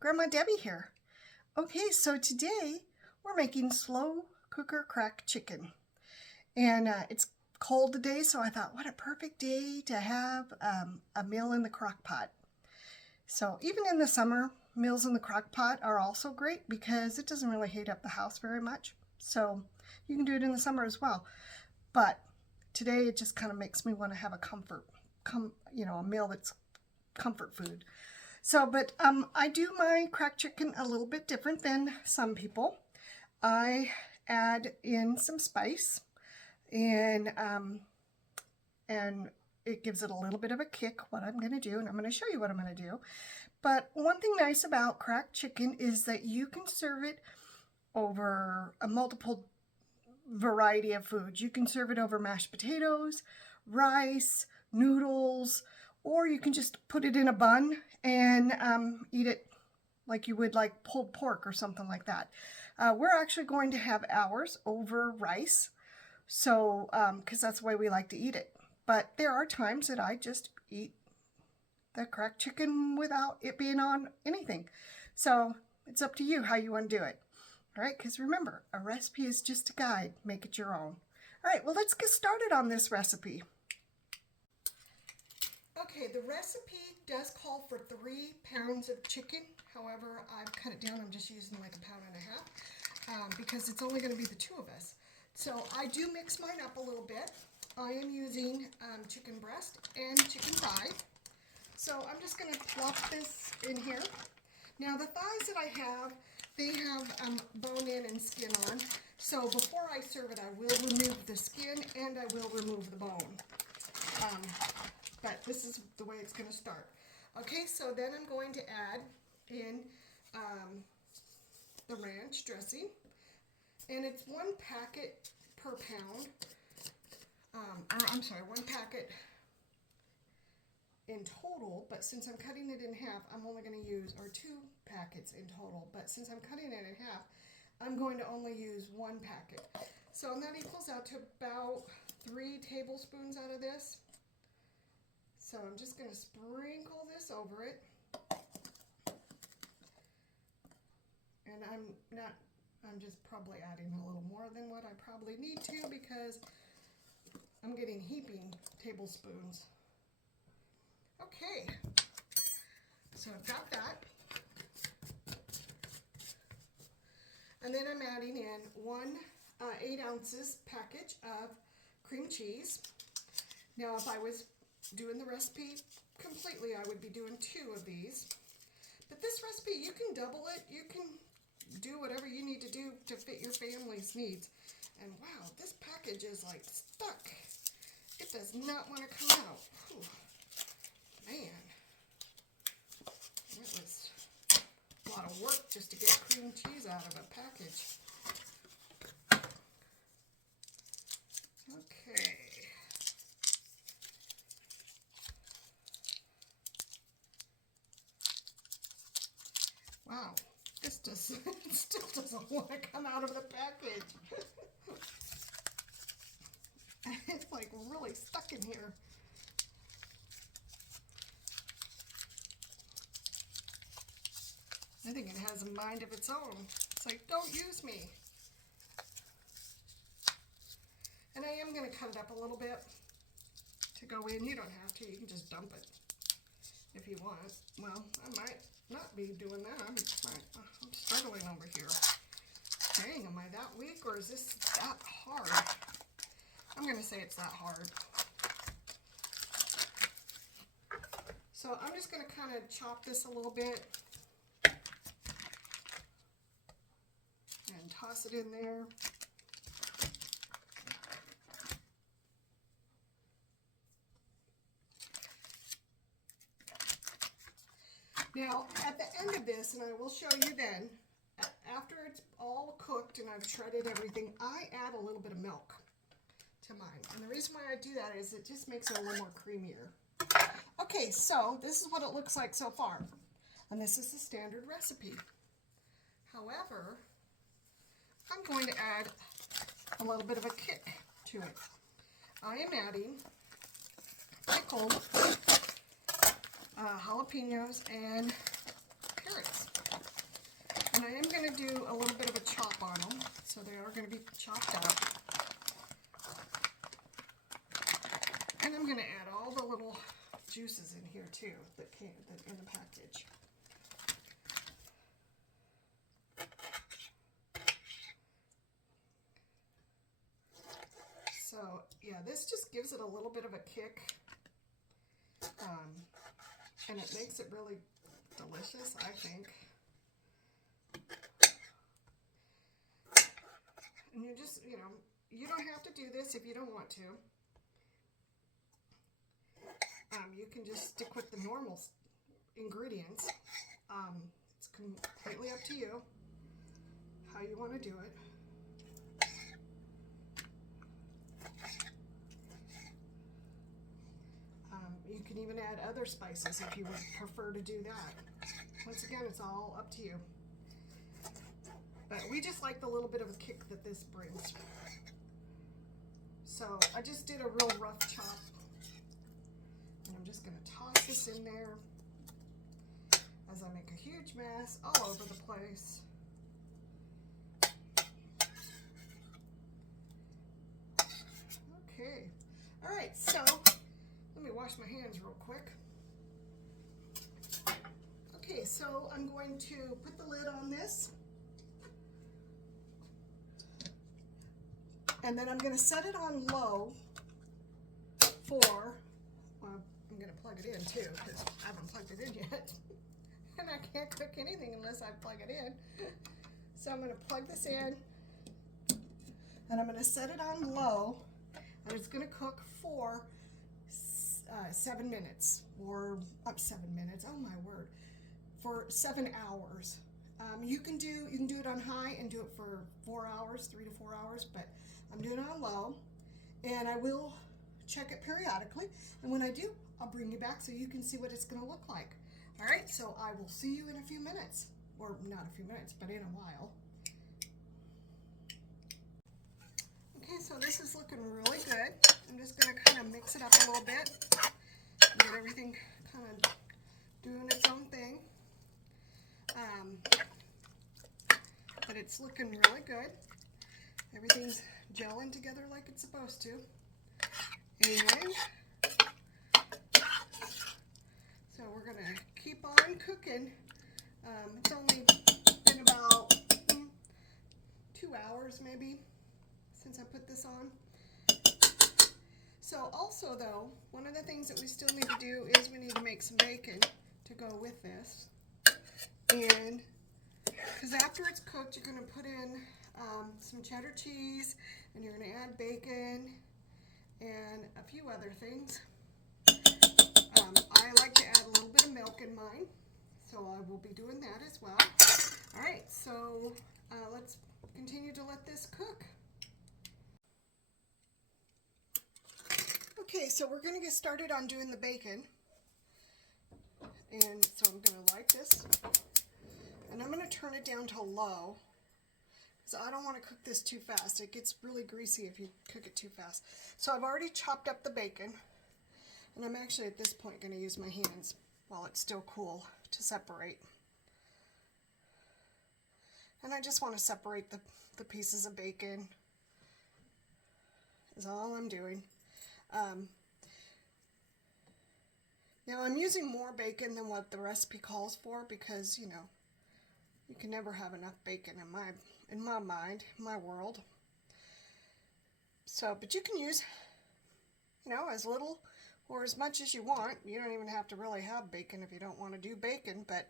Grandma Debbie here. Okay, so today we're making slow cooker cracked chicken. And it's cold today, so I thought, what a perfect day to have a meal in the crock pot. So even in the summer, meals in the crock pot are also great because it doesn't really heat up the house very much. So you can do it in the summer as well. But today it just kind of makes me want to have a meal that's comfort food. So, but I do my cracked chicken a little bit different than some people. I add in some spice, and it gives it a little bit of a kick, what I'm going to do, and I'm going to show you what I'm going to do. But one thing nice about cracked chicken is that you can serve it over a multiple variety of foods. You can serve it over mashed potatoes, rice, noodles, or you can just put it in a bun and eat it like you would like pulled pork or something like that. We're actually going to have ours over rice, so because that's the way we like to eat it. But there are times that I just eat the cracked chicken without it being on anything. So it's up to you how you want to do it. All right, because remember, a recipe is just a guide. Make it your own. All right, well, let's get started on this recipe. Okay, the recipe does call for 3 pounds of chicken. However, I've cut it down. I'm just using like 1.5 pounds because it's only going to be the 2 of us. So I do mix mine up a little bit. I am using chicken breast and chicken thigh. So I'm just going to plop this in here. Now the thighs that I have, they have bone in and skin on. So before I serve it, I will remove the skin and I will remove the bone. But this is the way it's going to start. Okay, so then I'm going to add in the ranch dressing. And it's 1 packet per pound. Or 1 packet in total. But since I'm cutting it in half, I'm only going to use, or 2 packets in total. But since I'm cutting it in half, I'm going to only use 1 packet. So and that equals out to about 3 tablespoons out of this. So I'm just going to sprinkle this over it. And I'm just probably adding a little more than what I probably need to because I'm getting heaping tablespoons. Okay, so I've got that. And then I'm adding in 8 ounces package of cream cheese. Now if I was doing the recipe completely, I would be doing 2 of these. But this recipe, you can double it. You can do whatever you need to do to fit your family's needs. And wow, this package is like stuck. It does not want to come out. Whew. Man, it was a lot of work just to get cream cheese out of a package. Okay. Wow, this it still doesn't want to come out of the package. It's like really stuck in here. I think it has a mind of its own. It's like, don't use me. And I am going to cut it up a little bit to go in. You don't have to. You can just dump it if you want. Well, I might not be doing that. I'm struggling over here. Dang, am I that weak or is this that hard? I'm going to say it's that hard. So I'm just going to kind of chop this a little bit and toss it in there. Now, at the end of this, and I will show you then, after it's all cooked and I've shredded everything, I add a little bit of milk to mine. And the reason why I do that is it just makes it a little more creamier. Okay, so this is what it looks like so far. And this is the standard recipe. However, I'm going to add a little bit of a kick to it. I am adding pickled jalapenos and carrots. And I am going to do a little bit of a chop on them, so they are going to be chopped up. And I'm going to add all the little juices in here too that in the package. So yeah, this just gives it a little bit of a kick, and it makes it really delicious, I think. And you just, you don't have to do this if you don't want to. You can just stick with the normal ingredients. It's completely up to you how you want to do it. You can even add other spices if you would prefer to do that. Once again, it's all up to you. But we just like the little bit of a kick that this brings. So I just did a real rough chop. And I'm just going to toss this in there as I make a huge mess all over the place. Okay. All right, so let me wash my hands real quick. Okay, so I'm going to put the lid on this. And then I'm going to set it on low for, well, I'm going to plug it in too, because I haven't plugged it in yet. And I can't cook anything unless I plug it in. So I'm going to plug this in, and I'm going to set it on low, and it's going to cook for 7 minutes, or up 7 minutes, oh my word, for 7 hours. You can do it on high and do it for 4 hours, 3 to 4 hours, but I'm doing it on low, and I will check it periodically, and when I do, I'll bring you back so you can see what it's going to look like. All right, so I will see you in a few minutes, or not a few minutes, but in a while. Okay, so this is looking really good. I'm just going to kind of mix it up a little bit, get everything kind of doing its own thing. But it's looking really good. Everything's gelling together like it's supposed to. And so we're going to keep on cooking. It's only been about 2 hours maybe since I put this on. So also though, one of the things that we still need to do is we need to make some bacon to go with this. And because after it's cooked, you're going to put in some cheddar cheese, and you're going to add bacon and a few other things. I like to add a little bit of milk in mine, so I will be doing that as well. All right, so let's continue to let this cook. Okay, so we're going to get started on doing the bacon. And so I'm going to light this, and I'm going to turn it down to low, because I don't want to cook this too fast. It gets really greasy if you cook it too fast. So I've already chopped up the bacon, and I'm actually at this point going to use my hands while it's still cool to separate. And I just want to separate the pieces of bacon, is all I'm doing. Now I'm using more bacon than what the recipe calls for, because, you can never have enough bacon in my mind, my world. So, but you can use, as little or as much as you want. You don't even have to really have bacon if you don't want to do bacon, but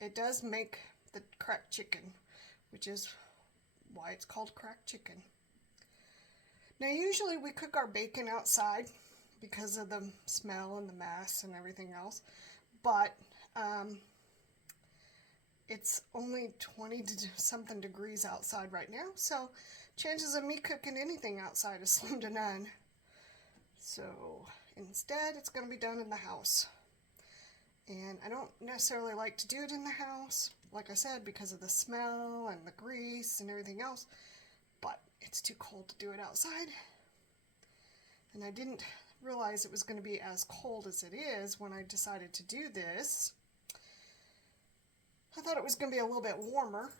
it does make the cracked chicken, which is why it's called cracked chicken. Now usually we cook our bacon outside because of the smell and the mess and everything else, but it's only 20 to something degrees outside right now, so chances of me cooking anything outside is slim to none. So instead it's going to be done in the house, and I don't necessarily like to do it in the house, like I said, because of the smell and the grease and everything else, but it's too cold to do it outside, and I didn't realize it was going to be as cold as it is when I decided to do this. I thought it was going to be a little bit warmer.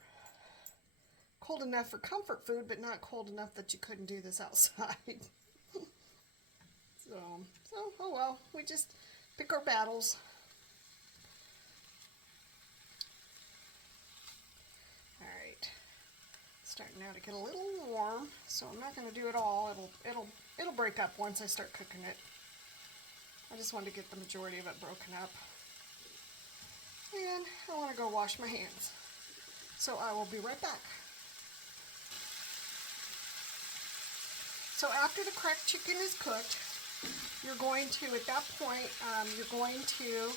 Cold enough for comfort food, but not cold enough that you couldn't do this outside. so, oh well, we just pick our battles. Alright, starting now to get a little warm, so I'm not going to do it all. It'll break up once I start cooking it. I just wanted to get the majority of it broken up. And I want to go wash my hands. So I will be right back. So after the cracked chicken is cooked, you're going to, at that point, you're going to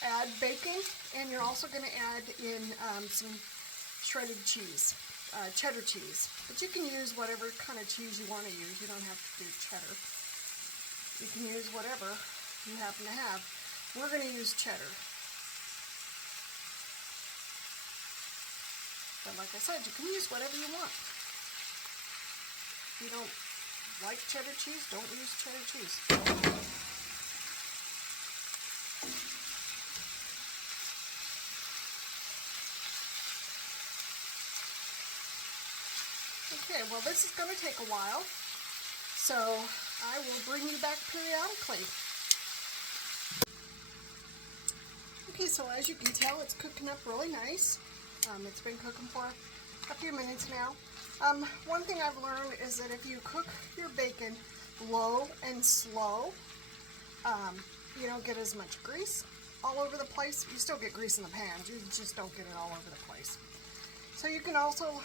add bacon, and you're also going to add in some shredded cheese, cheddar cheese. But you can use whatever kind of cheese you want to use. You don't have to do cheddar. You can use whatever you happen to have. We're going to use cheddar. But like I said, you can use whatever you want. If you don't like cheddar cheese, don't use cheddar cheese. Okay, well this is going to take a while, so I will bring you back periodically. Okay, so as you can tell, it's cooking up really nice. It's been cooking for a few minutes now. One thing I've learned is that if you cook your bacon low and slow, you don't get as much grease all over the place. You still get grease in the pans, you just don't get it all over the place. So you can also,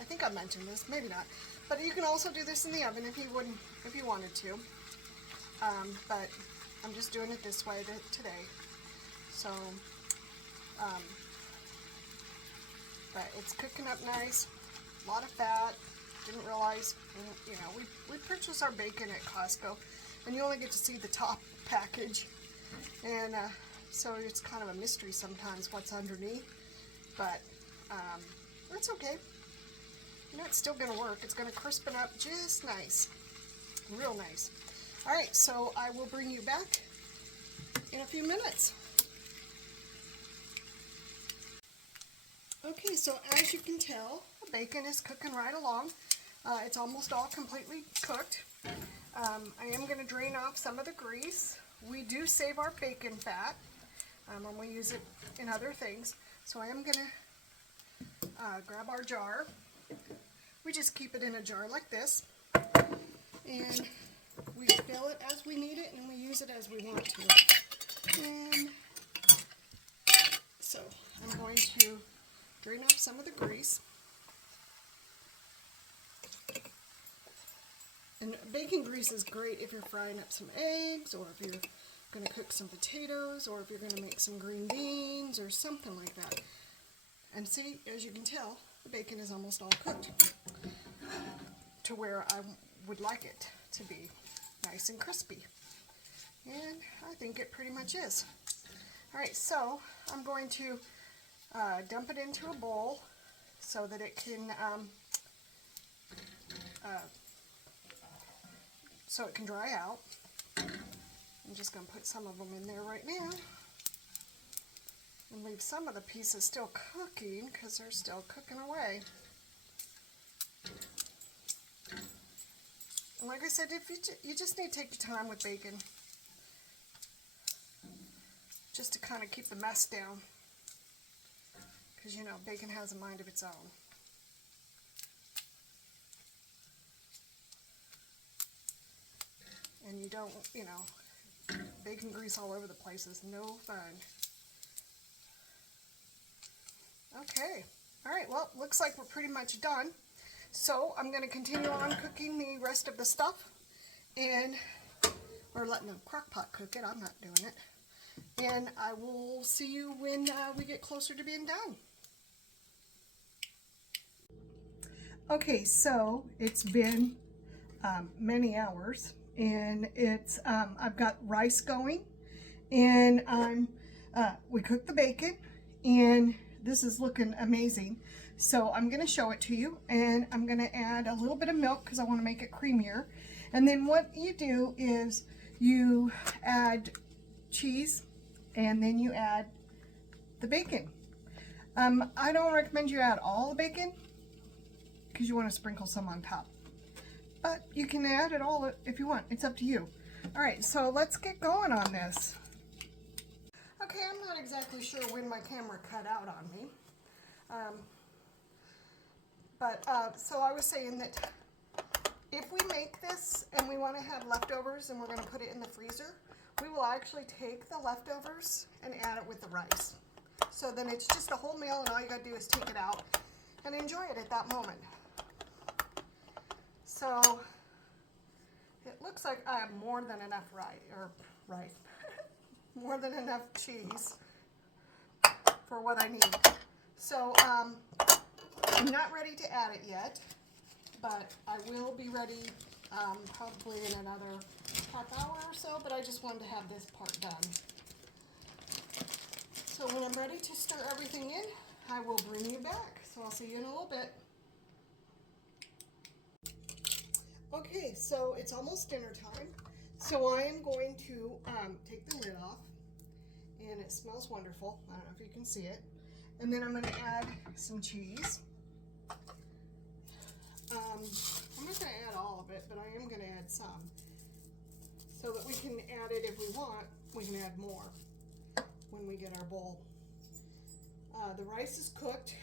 I think I mentioned this, maybe not, but you can also do this in the oven if you wanted to. But I'm just doing it this way today. So, but it's cooking up nice. A lot of fat. Didn't realize, you know, we purchase our bacon at Costco, and you only get to see the top package, and so it's kind of a mystery sometimes what's underneath, but that's okay. You know, it's still going to work. It's going to crispen up just nice, real nice. All right, so I will bring you back in a few minutes. Okay, so as you can tell, the bacon is cooking right along. It's almost all completely cooked. I am going to drain off some of the grease. We do save our bacon fat when we use it in other things. So I am going to grab our jar. We just keep it in a jar like this. And we fill it as we need it, and we use it as we want to. And so I'm going to drain off some of the grease. And bacon grease is great if you're frying up some eggs, or if you're going to cook some potatoes, or if you're going to make some green beans, or something like that. And see, as you can tell, the bacon is almost all cooked to where I would like it to be nice and crispy. And I think it pretty much is. Alright, so I'm going to dump it into a bowl so that it can dry out. I'm just going to put some of them in there right now and leave some of the pieces still cooking because they're still cooking away. And like I said, you just need to take your time with bacon just to kind of keep the mess down, because you know bacon has a mind of its own. And you don't, you know, bacon grease all over the place is no fun. Okay, alright, well, looks like we're pretty much done. So I'm going to continue on cooking the rest of the stuff, or letting the crock pot cook it. I'm not doing it. And I will see you when we get closer to being done. Okay, so it's been many hours, and it's I've got rice going, and we cooked the bacon, and this is looking amazing. So I'm going to show it to you, and I'm going to add a little bit of milk because I want to make it creamier. And then what you do is you add cheese, and then you add the bacon. I don't recommend you add all the bacon because you want to sprinkle some on top. But you can add it all if you want. It's up to you. All right, so let's get going on this. Okay, I'm not exactly sure when my camera cut out on me. So I was saying that if we make this and we want to have leftovers and we're going to put it in the freezer, we will actually take the leftovers and add it with the rice. So then it's just a whole meal and all you got to do is take it out and enjoy it at that moment. So it looks like I have more than enough rice, more than enough cheese for what I need. So I'm not ready to add it yet, but I will be ready probably in another half hour or so, but I just wanted to have this part done. So when I'm ready to stir everything in, I will bring you back. So I'll see you in a little bit. Okay, so it's almost dinner time. So I am going to take the lid off, and it smells wonderful. I don't know if you can see it. And then I'm going to add some cheese. I'm not going to add all of it, but I am going to add some. So that we can add it if we want, we can add more when we get our bowl. The rice is cooked,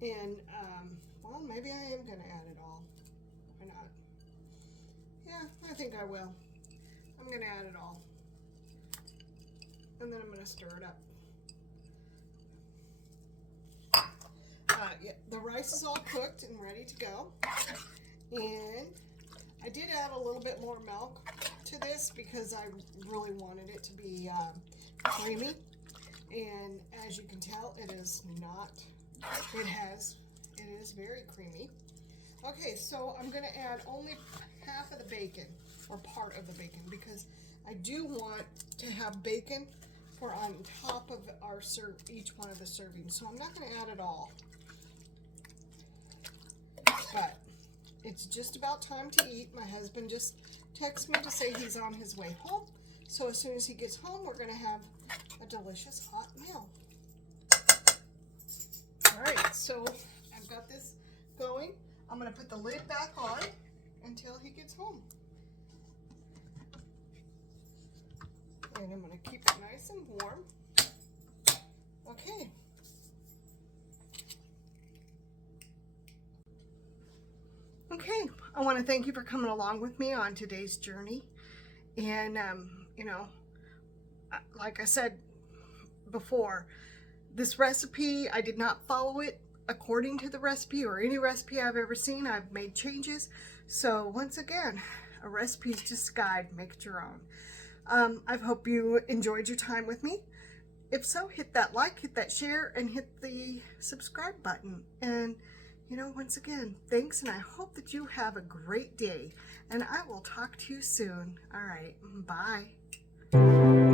and well, maybe I am going to add it all. Why not? Yeah, I think I will. I'm going to add it all. And then I'm going to stir it up. Yeah, the rice is all cooked and ready to go. And I did add a little bit more milk to this because I really wanted it to be creamy. And as you can tell, it is not. It is very creamy. Okay, so I'm going to add only half of the bacon, or part of the bacon, because I do want to have bacon for on top of our each one of the servings. So I'm not going to add it all. But it's just about time to eat. My husband just texted me to say he's on his way home. So as soon as he gets home, we're going to have a delicious hot meal. All right, so I've got this going. I'm going to put the lid back on until he gets home. And I'm going to keep it nice and warm. Okay. Okay, I want to thank you for coming along with me on today's journey. And, you know, like I said before, this recipe, I did not follow it according to the recipe or any recipe I've ever seen. I've made changes. So once again, a recipe is just a guide. Make it your own. I hope you enjoyed your time with me. If so, hit that like, hit that share, and hit the subscribe button. And you know, once again, thanks, and I hope that you have a great day, and I will talk to you soon. All right, bye.